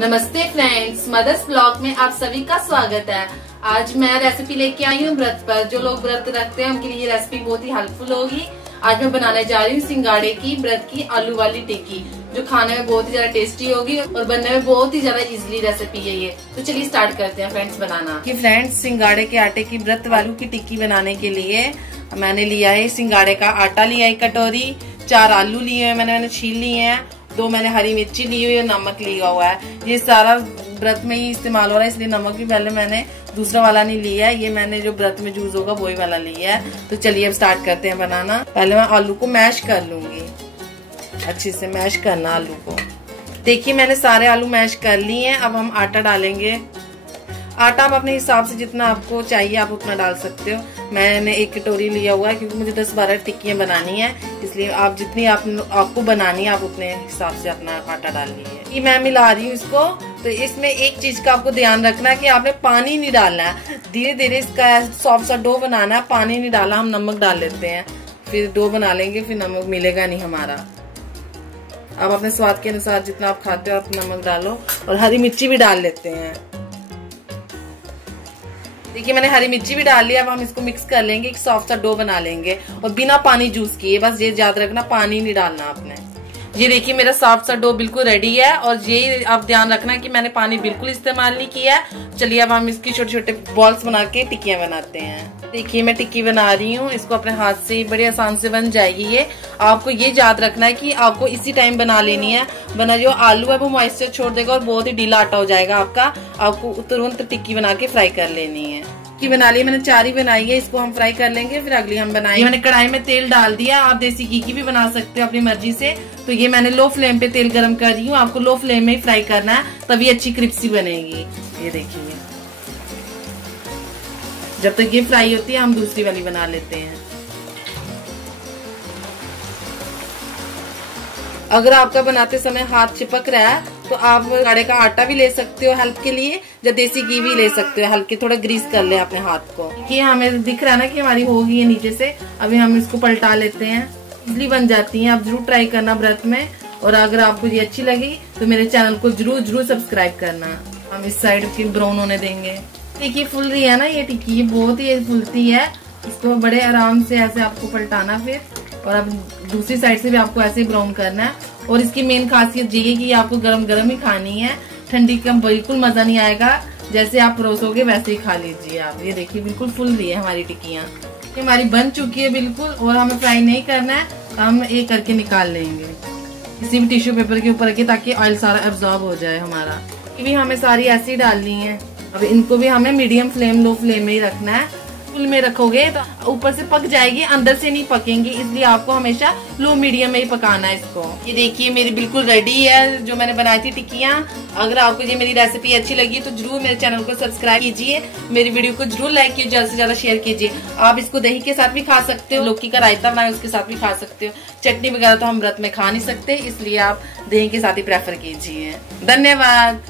नमस्ते friends, mother's blog में आप सभी का स्वागत है। आज मैं रेसिपी लेके आई हूँ व्रत पर। जो लोग व्रत रखते हैं उनके लिए ये रेसिपी बहुत ही हेल्पफुल होगी। आज मैं बनाने जा रही हूँ सिंगाड़े की व्रत की आलू वाली टिक्की, जो खाने में बहुत ही ज्यादा टेस्टी होगी और बनने में बहुत ही ज्यादा इजीली रेसिपी है ये। तो चलिए स्टार्ट करते हैं फ्रेंड्स बनाना। कि फ्रेंड्स, सिंगाड़े के आटे की व्रत वालू की टिक्की बनाने के लिए मैंने लिया है सिंगाड़े का आटा, लिया है कटोरी, 4 आलू लिए हैं मैंने छील लिए हैं, 2 मैंने हरी मिर्ची ली हुई है, नमक लिया हुआ है। ये सारा व्रत में ही इस्तेमाल हो रहा है, इसलिए नमक भी पहले मैंने दूसरा वाला नहीं लिया है, ये मैंने जो व्रत में यूज होगा वही वाला लिया है। तो चलिए अब स्टार्ट करते हैं बनाना। पहले मैं आलू को मैश कर लूंगी, अच्छे से मैश करना आलू को। देखिए मैंने सारे आलू मैश कर लिए हैं। अब हम आटा डालेंगे। आटा आप अपने हिसाब से जितना आपको चाहिए आप उतना डाल सकते हो। मैंने 1 कटोरी लिया हुआ है क्योंकि मुझे 10-12 टिक्कियां बनानी है, इसलिए आप जितनी आपको बनानी है आप उतने हिसाब से अपना आटा डाल लीजिए। ये मैं मिला रही हूँ इसको। तो इसमें एक चीज का आपको ध्यान रखना है कि आपने पानी नहीं डालना है, धीरे धीरे इसका सॉफ्ट सा डो बनाना है। पानी नहीं डाला, हम नमक डाल लेते हैं, फिर डो बना लेंगे, फिर नमक मिलेगा नहीं हमारा। आप अपने स्वाद के अनुसार जितना आप खाते हो आप नमक डालो, और हरी मिर्ची भी डाल लेते हैं। देखिए मैंने हरी मिर्ची भी डाल लिया। अब हम इसको मिक्स कर लेंगे, एक सॉफ्ट सा डो बना लेंगे और बिना पानी जूस किए। बस ये याद रखना, पानी नहीं डालना आपने। ये देखिए मेरा सॉफ्ट सा डो बिल्कुल रेडी है, और ये आप ध्यान रखना कि मैंने पानी बिल्कुल इस्तेमाल नहीं किया है। चलिए अब हम इसकी छोटे छोटे बॉल्स बना के टिक्कियां बनाते हैं। देखिए मैं टिक्की बना रही हूँ, इसको अपने हाथ से बड़े आसान से बन जाएगी ये। आपको ये याद रखना है कि आपको इसी टाइम बना लेनी है, वरना जो आलू है वो मॉइस्चर छोड़ देगा और बहुत ही ढीला आटा हो जाएगा आपका। आपको तुरंत टिक्की बना के फ्राई कर लेनी है। टिक्की बना ली मैंने, 4 ही बनाई है, इसको हम फ्राई कर लेंगे, फिर अगली हम बनाएंगे। मैंने कढ़ाई में तेल डाल दिया, आप देसी घी की भी बना सकते हो अपनी मर्जी से। तो ये मैंने लो फ्लेम पे तेल गरम कर रही हूँ। आपको लो फ्लेम में ही फ्राई करना है, तभी अच्छी क्रिस्पी बनेगी। ये देखिए जब तक ये फ्राई होती है हम दूसरी वाली बना लेते हैं। अगर आपका बनाते समय हाथ चिपक रहा है तो आप सिंगाड़े का आटा भी ले सकते हो हेल्प के लिए, या देसी घी भी ले सकते हो। हल्के थोड़ा ग्रीस कर ले अपने हाथ को। ये हमें दिख रहा है ना कि हमारी हो गई है नीचे से। अभी हम इसको पलटा लेते हैं, इजली बन जाती है। आप जरूर ट्राई करना व्रत में, और अगर आपको ये अच्छी लगी तो मेरे चैनल को जरूर सब्सक्राइब करना। हम इस साइड की ब्राउन होने देंगे। टिक्की फूल रही है ना ये टिक्की, ये बहुत ही फूलती है। इसको बड़े आराम से ऐसे आपको पलटाना फिर, और अब दूसरी साइड से भी आपको ऐसे ब्राउन करना है। और इसकी मेन खासियत ये है कि आपको गरम गरम ही खानी है, ठंडी का बिल्कुल मजा नहीं आएगा। जैसे आप परोसोगे वैसे ही खा लीजिए आप। ये देखिए बिल्कुल फुल रही है हमारी टिक्कियाँ। हमारी बन चुकी है बिल्कुल, और हमें फ्राई नहीं करना है। हम एक करके निकाल लेंगे किसी भी टिश्यू पेपर के ऊपर रखिए, ताकि ऑयल सारा एब्जॉर्ब हो जाए हमारा। ये भी हमें सारी ऐसी डालनी है। अब इनको भी हमें मीडियम फ्लेम लो फ्लेम में ही रखना है। फुल में रखोगे तो ऊपर से पक जाएगी, अंदर से नहीं पकेंगी, इसलिए आपको हमेशा लो मीडियम में ही पकाना है इसको। ये देखिए मेरी बिल्कुल रेडी है जो मैंने बनाई थी टिक्कियाँ। अगर आपको ये मेरी रेसिपी अच्छी लगी तो जरूर मेरे चैनल को सब्सक्राइब कीजिए, मेरी वीडियो को जरूर लाइक कीजिए, ज्यादा से ज्यादा शेयर कीजिए। आप इसको दही के साथ भी खा सकते हो, लौकी का रायता बनाए उसके साथ भी खा सकते हो। चटनी वगैरह तो हम व्रत में खा नहीं सकते, इसलिए आप दही के साथ ही प्रेफर कीजिए। धन्यवाद।